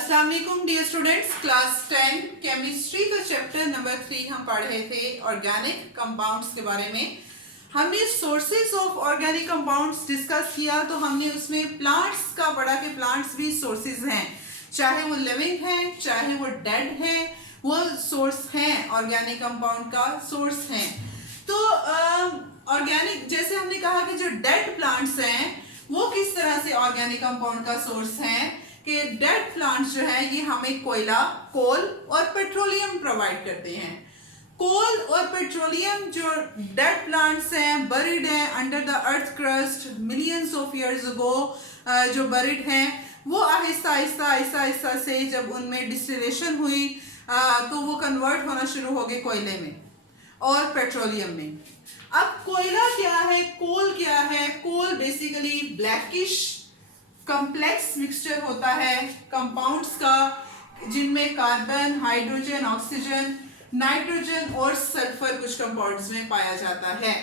अस्सलाम वालेकुम dear students, class 10 chemistry का चैप्टर नंबर 3 हम पढ़ रहे थे ऑर्गेनिक कंपाउंड्स के बारे में। हमने sources of organic compounds discuss किया, तो हमने उसमें प्लांट्स का पढ़ा कि प्लांट्स भी सोर्सेज हैं, चाहे वो लिविंग हैं चाहे वो डेड हैं, वो सोर्स हैं, ऑर्गेनिक कंपाउंड का सोर्स हैं। तो ऑर्गेनिक जैसे हमने कहा कि जो डेड प्लांट्स हैं वो किस तरह से ऑर्गेनिक कंपाउंड का सोर्स हैं कि डेड प्लांट्स जो है ये हमें कोयला, कोल और पेट्रोलियम प्रोवाइड करते हैं। कोल और पेट्रोलियम जो डेड प्लांट्स हैं, बरिड हैं under the earth crust millions of years ago, जो बरिड हैं वो आहिस्ता आहिस्ता आहिस्ता आहिस्ता से जब उनमें डिस्टिलेशन हुई तो वो कन्वर्ट होना शुरू हो गए कोयले में और पेट्रोलियम में। अब कोयला क्या है, कोल क्या है? कोल बेसिकली ब्लैकिश कॉम्प्लेक्स मिक्सचर होता है कंपाउंड्स का, जिनमें कार्बन, हाइड्रोजन, ऑक्सीजन, नाइट्रोजन और सल्फर कुछ कंपाउंड्स में पाया जाता है।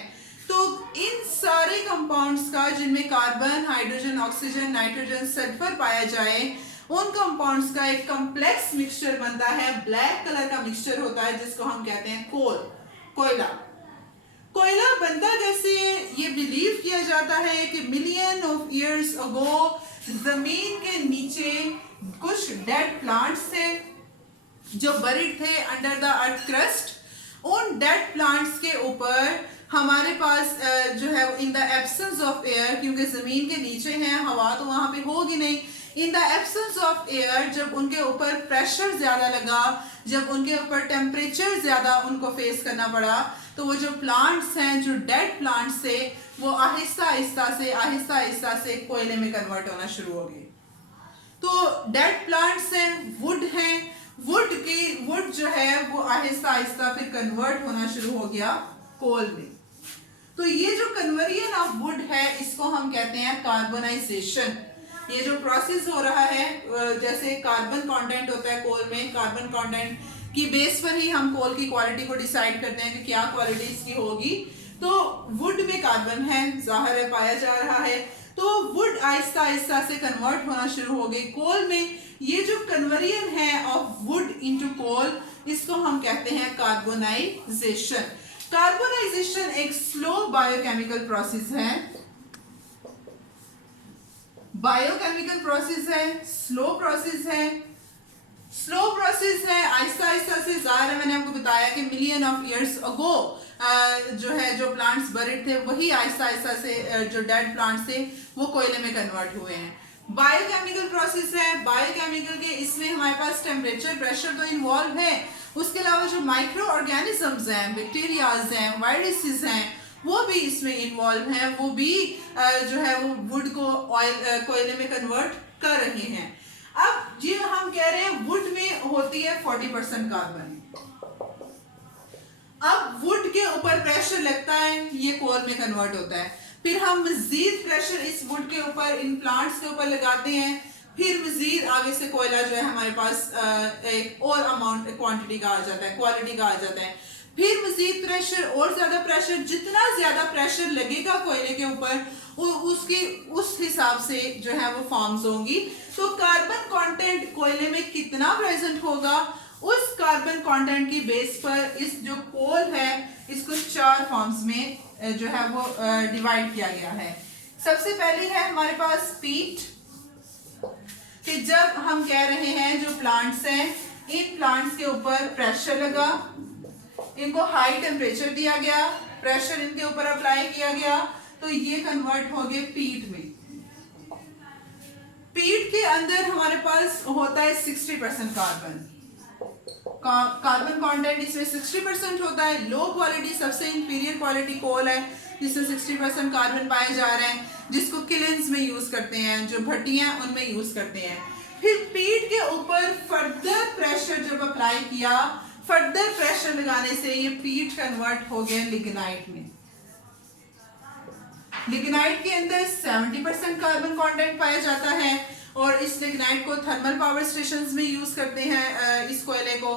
तो इन सारे कंपाउंड्स का जिनमें carbon, hydrogen, oxygen, nitrogen, sulphur पाया जाए, उन कंपाउंड्स का एक कॉम्प्लेक्स मिक्सचर बनता है, ब्लैक कलर का मिक्सचर होता है जिसको हम कहते हैं कोल, कोयला। कोयला बनता कैसे है? ये बिलीव किया जाता है कि मिलियन ऑफ इयर्स अगो जमीन के नीचे कुछ डेड प्लांट्स थे जो बरिड थे अंडर द अर्थ क्रस्ट। उन डेड प्लांट्स के ऊपर हमारे पास जो है in the absence of air, क्योंकि जमीन के नीचे है, हवा तो वहां पे होगी नहीं, in the absence of air जब उनके ऊपर प्रेशर ज्यादा लगा, जब उनके ऊपर टेम्परेचर ज्यादा उनको फेस करना पड़ा, तो वो जो प्लांट्स हैं, जो डेड प्लांट्स थे, वो आहिस्ता आहिस्ता से कोयले में कन्वर्ट होना शुरू हो गए। तो डेड प्लांट्स हैं, वुड हैं, वुड जो है वो आहिस्ता आहिस्ता फिर कन्वर्ट होना शुरू हो गया कोल में। तो ये जो कन्वर्जन ऑफ वुड है इसको हम कहते हैं कार्बनाइजेशन। ये जो प्रोसेस हो रहा है, जैसे कार्बन कंटेंट होता है कोल में, कार्बन कंटेंट की बेस पर ही हम कोल की क्वालिटी को डिसाइड करते हैं कि क्या क्वालिटी इसकी होगी। तो वुड में कार्बन है, जाहिर है, पाया जा रहा है, तो वुड आहिस्ता आहिस्ता से कन्वर्ट होना शुरू हो गई कोल में। ये जो कन्वर्जन है ऑफ वुड इनटू कोल, इसको हम कहते हैं कार्बोनाइजेशन। कार्बोनाइजेशन एक स्लो बायोकेमिकल प्रोसेस है, बायोकेमिकल प्रोसेस है, स्लो प्रोसेस है, आहिस्ता आहिस्ता से। जाहिर है, मैंने आपको बताया कि मिलियन ऑफ इयर्स अगो जो है जो प्लांट्स बरिड थे वही आहिस्ता आहिस्ता से जो डेड प्लांट्स थे वो कोयले में कन्वर्ट हुए हैं। बायोकेमिकल प्रोसेस है, बायोकेमिकल के इसमें हमारे पास टेम्परेचर, प्रेशर तो इन्वॉल्व है, उसके अलावा जो माइक्रो ऑर्गेनिजम्स हैं, बैक्टीरियाज हैं, वायरसेस हैं, वो भी इसमें इन्वॉल्व हैं, वो भी जो है वो वुड को कोयले में कन्वर्ट कर रहे हैं। अब जी हम कह रहे हैं वुड में होती है 40% कार्बन। अब वुड के ऊपर प्रेशर लगता है, ये कोल में कन्वर्ट होता है, फिर हम मजीद प्रेशर इस वुड के ऊपर, इन प्लांट्स के ऊपर लगाते हैं, फिर मजीद आगे से कोयला जो है हमारे पास एक और अमाउंट, क्वांटिटी का आ जाता है, क्वालिटी का आ जाता है, फिर मजीद प्रेशर और ज्यादा प्रेशर, जितना ज्यादा प्रेशर लगेगा कोयले के ऊपर उसकी उस हिसाब से जो है वो फॉर्म्स होंगी। तो कार्बन कंटेंट कोयले में कितना प्रेजेंट होगा, उस कार्बन कंटेंट की बेस पर इस जो कोल है इसको 4 फॉर्म्स में जो है वो डिवाइड किया गया है। सबसे पहले है हमारे पास पीट, कि जब हम कह रहे हैं जो प्लांट्स हैं, इन प्लांट्स के ऊपर प्रेशर लगा, इनको हाई टेम्परेचर दिया गया, प्रेशर इनके ऊपर अप्लाई किया गया, तो ये कन्वर्ट हो गए पीट में। पीट के अंदर हमारे पास होता है 60% कार्बन, कार्बन कंटेंट इसमें 60% होता है। लो क्वालिटी, सबसे इंफीरियर क्वालिटी कोल है जिसमें 60% कार्बन पाए जा रहे हैं, जिसको किलिन्स में यूज करते हैं, जो भट्टियां उनमें यूज करते हैं। फिर पीट के ऊपर फर्दर प्रेशर जब अप्लाई किया, फर्दर प्रेशर लगाने से ये पीट कन्वर्ट हो गया लिग्नाइट में। लिग्नाइट के अंदर 70% कार्बन कंटेंट पाया जाता है और इस लिग्नाइट को थर्मल पावर स्टेशंस में यूज करते हैं इस कोयले को।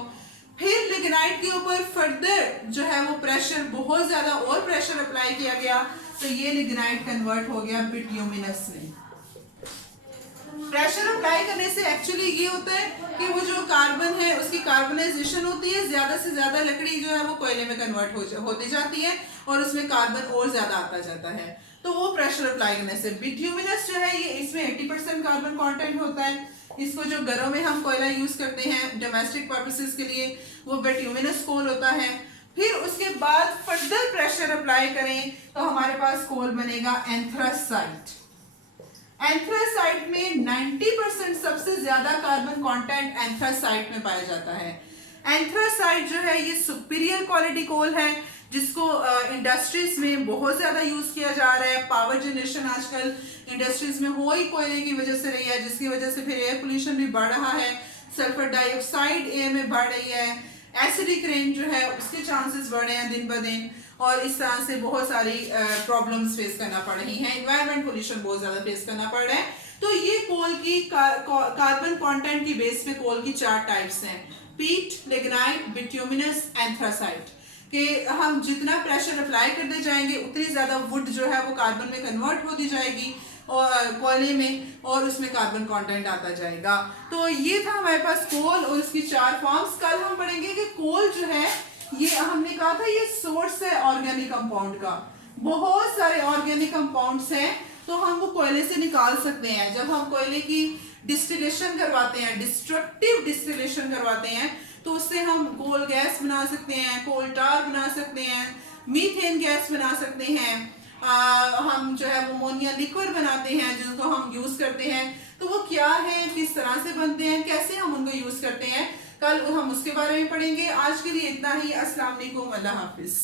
फिर लिग्नाइट के ऊपर फर्दर जो है वो प्रेशर, बहुत ज्यादा और प्रेशर अप्लाई किया गया, तो ये लिग्नाइट कन्वर्ट हो गया बिट्यूमिनस में। प्रेशर अप्लाई करने से एक्चुअली ये होता है कि वो जो कार्बन है उसकी कार्बनाइजेशन होती है, ज्यादा से ज्यादा लकड़ी जो है वो कोयले में कन्वर्ट होती जाती है और उसमें कार्बन और ज्यादा आता जाता है। तो वो प्रेशर अप्लाई करने से। बिट्यूमिनस जो है ये इसमें 80% कार्बन कंटेंट होता है। इसको जो घरों में हम कोयला यूज करते हैं डोमेस्टिक पर्पसेस के लिए, वो बिट्यूमिनस कोल होता है। फिर उसके बाद फर्दर प्रेशर अप्लाई करें तो हमारे पास कोल बनेगा एंथ्रासाइट। एंथ्रासाइट में 90% सबसे ज्यादा कार्बन कंटेंट एंथ्रासाइट में पाया जाता है। एंथ्रासाइट जो है ये सुपीरियर क्वालिटी कोल है जिसको इंडस्ट्रीज में बहुत ज्यादा यूज किया जा रहा है। पावर जनरेशन आजकल इंडस्ट्रीज में हो ही कोयले की वजह से रही है, जिसकी वजह से फिर एयर पोल्यूशन भी बढ़ रहा है, सल्फर डाइऑक्साइड एयर में बढ़ रही है, एसिडिक रेन जो है उसके चांसेस बढ़ रहे हैं दिन ब दिन, और इस तरह से बहुत सारी प्रॉब्लम्स फेस करना पड़ रही हैं। एनवायरमेंट पोल्यूशन बहुत ज्यादा फेस करना पड़ रहा है। तो ये कोल की कार्बन कंटेंट की बेस पे कोल की 4 टाइप्स हैं, पीट, लिग्नाइट, बिट्यूमिनस, एंथ्रासाइट। कि हम जितना प्रेशर अप्लाई करते जाएंगे उतनी ज्यादा वुड जो है वो कार्बन में कन्वर्ट होती जाएगी और कोयले में, और उसमें कार्बन कंटेंट आता जाएगा। तो ये था हमारे पास कोल और इसकी 4 फॉर्म्स। कल हम पढ़ेंगे कि कोल जो है ये हमने कहा था ये सोर्स है ऑर्गेनिक कंपाउंड का। बहुत सारे ऑर्गेनिक कंपाउंड्स हैं तो हम वो कोयले से निकाल सकते हैं। जब हम कोयले की डिस्टिलेशन करवाते हैं, डिस्ट्रक्टिव डिस्टिलेशन करवाते हैं, तो उससे हम कोल गैस बना सकते हैं, कोल टार बना सकते हैं, मीथेन गैस बना सकते हैं, हम जो है अमोनिया लिक्विड बनाते हैं जिसको हम यूज करते हैं। तो वो क्या है, किस तरह से बनते हैं, कैसे हम उनको यूज करते हैं, कल हम उसके बारे में पढ़ेंगे। आज के लिए इतना ही। अस्सलाम वालेकुम, अल्लाह हाफिज।